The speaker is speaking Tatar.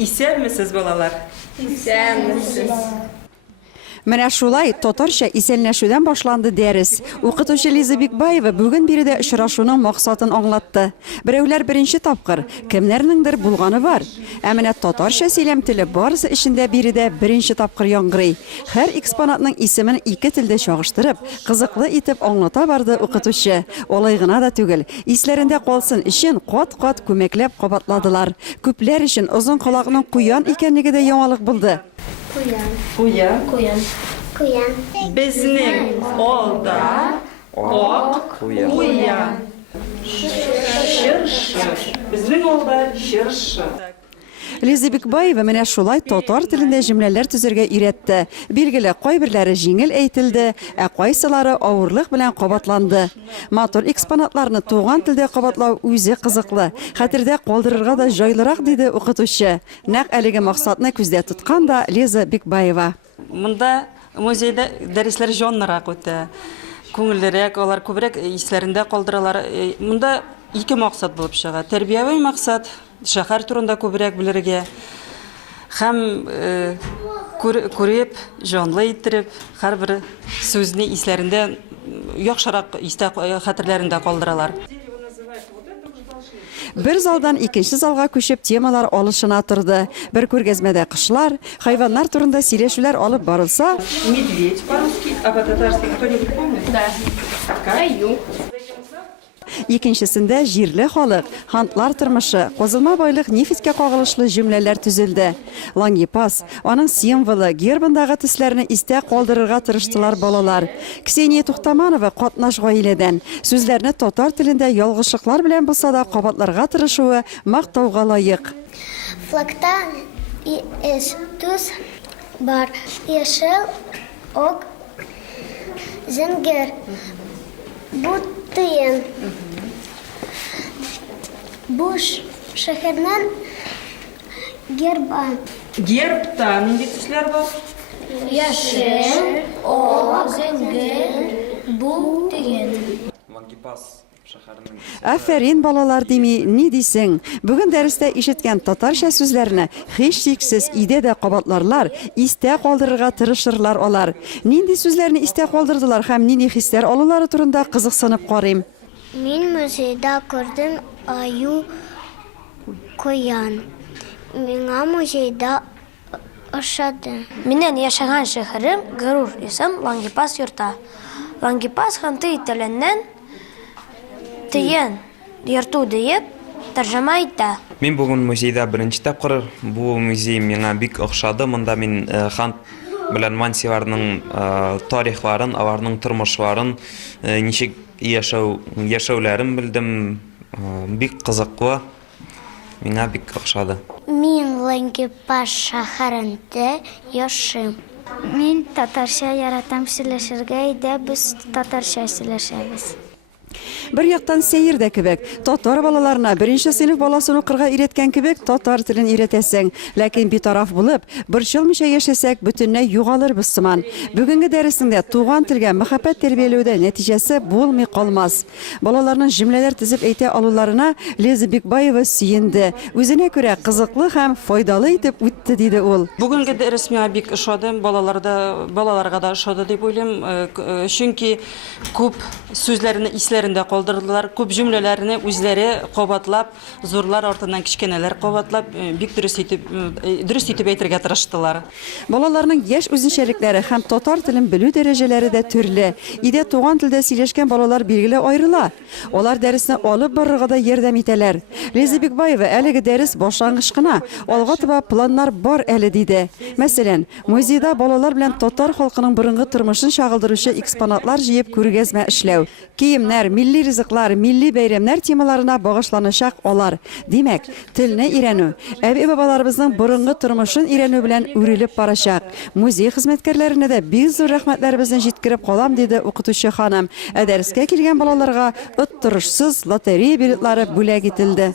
Исәнмесез, балалар? Исәнмесез. Менә шулай татарча исәнләшүдән башланды дәрес. Укытучы Лиза Бикбаева бүген биредә очрашуның максатын аңлатты. Берәүләр беренче тапкыр, кемнәрнеңдер булганы бар. Ә менә татарча сөйләм теле барысы эчендә биредә беренче тапкыр яңгырый. Һәр экспонатның исемен ике телдә чагыштырып, кызыклы итеп аңлата барды укытучы. Олай гына да түгел, исләрендә калсын өчен кат-кат күмәкләп кабатладылар. Күпләр өчен озын колагның куян икәнлеге дә яңалык булды. Куян. Безнең алда ак куян. Чыршы. Безнең алда чыршы. Лиза Бикбаева менә шулай татар телендә җөмләләр төзергә өйрәтте. Билгеле, кайберләре җиңел әйтелде, ә кайсылары авырлык белән кабатланды. Матур экспонатларны туган телдә кабатлау үзе кызыклы. Хәтердә калдырырга да җайлырак диде укытучы. Нәкъ әлеге максатны күздә тоткан да Лиза Бикбаева. Монда музейда дәресләр җанлырак үтә. Күңеллерәк, алар күбрәк исләрендә калдыралар. Монда ике максат булып чыга. Тәрбияви максат, шәһәр турында күбрәк белергә, һәм күреп, җанлы иттереп, һәрбер сүзне исләрендә яхшырак истә хәтерләрендә калдыралар. Бер залдан икенче залга күчеп темалар алышына торды. Бер күргәзмәдә кышлар, хайваннар турында сөйләшүләр алып барылса, Медведь по-русски, а по-татарски кто-нибудь помнит? Да. Каю. икенчесендә җирле халык, хантлар тормышы, козылма байлык нефткә кагылышлы җөмләләр төзелде. Лангипас, аның символы, гербындагы төсләрне истә калдырырга тырыштылар балалар. Ксения Тухтаманова катнаш гаиләдән. Сүзләрне татар телендә ялгышлыклар белән булса да кабатларга тырышуы мактауга лаек. Флагта төс бар. Яшел, ок, зәңгәр. Бу тыйын. Бу шәһәрнең гербы. Гербта нинди төсләр бар? Яшел, ок, зәңгәр. Бу тыйын. Лангипас шәһәренең Афәрин балалар дими, ни дисең? Бүген дәрестә ишеткән татарча сүзләрне һичшиксез идә дә кабатларлар, истә калдырырга тырышырлар алар. Нинди сүзләрне истә калдырдылар һәм нинди хисләр алулары турында кызыксынып карыйм. Мин музейда күрдем аю куян. Миңа музейда ошады. Минен яшаган шәһәрем Гарур исем Лангипас йорта. Лангипас ханты ителеннән тыйын йорту диеп тәрҗемә итә. Мин бүген музейда беренче тапкыр бу музей миңа бик охшады. Монда мин хан белән мансиларның тарихларын, аларның тормышларын, ничек яшәүләрен белдем. Бик кызыклы. Миңа бик охшады. Мин Лангипас шәһәрендә яшим. Мин татарча яратам сөйләшергә, идә без татарча сөйләшәбез. Бер яктан сәер дә кебек, татар балаларына беренче сыйныф баласын укырга өйрәткән кебек татар телен өйрәтәсең. Ләкин битараф булып, борчылмыйча яшәсәк, бөтенләй югалырбыз сыман. Бүгенге дәресендә туган телгә мәхәббәт тәрбияләүдә нәтиҗәсе булмый калмас. Балаларның җөмләләр тизеп әйтә алуларына Лиза Бикбаева сөенде. Үзенә күрә кызыклы һәм файдалы итеп үтте диде ул. Бүгенге дәрес миңа бик ошады, балаларга да ошады дип уйлыйм. Чөнки күп сүзләрне исләрендә калдырдылар, күп җөмләләрне үзләре кабатлап, зурлар артыннан кичкәнәләр кабатлап, бик дөрес итеп әйтергә тырыштылар. Балаларның яшь үзенчәлекләре һәм татар телен белү дәрәҗәләре дә төрле. Идә туган телдә сөйләшкән балалар билгеле аерыла. Алар дәресне алып барырга да ярдәм итәләр. Лиза Бикбаева әлеге дәрес башлангыч кына, алга таба планнар бар әле диде. Мәсәлән, музейда балалар белән татар халкының борынгы тормышын чагылдыручы экспонатлар җыеп күргәзмә эшләү. Киемнәр, милли ризыклар, милли бәйрәмнәр темаларына багышланачак алар. Димәк, телне өйрәнү, әби-бабаларыбызның борынгы тормышын өйрәнү белән үрелеп барачак. Музей хезмәткәрләренә дә бик зур рәхмәтләребезне җиткереп калам диде укытучы ханым. Дәрескә килгән балаларга оттырышсыз лотерея билетлары бүләк ителде.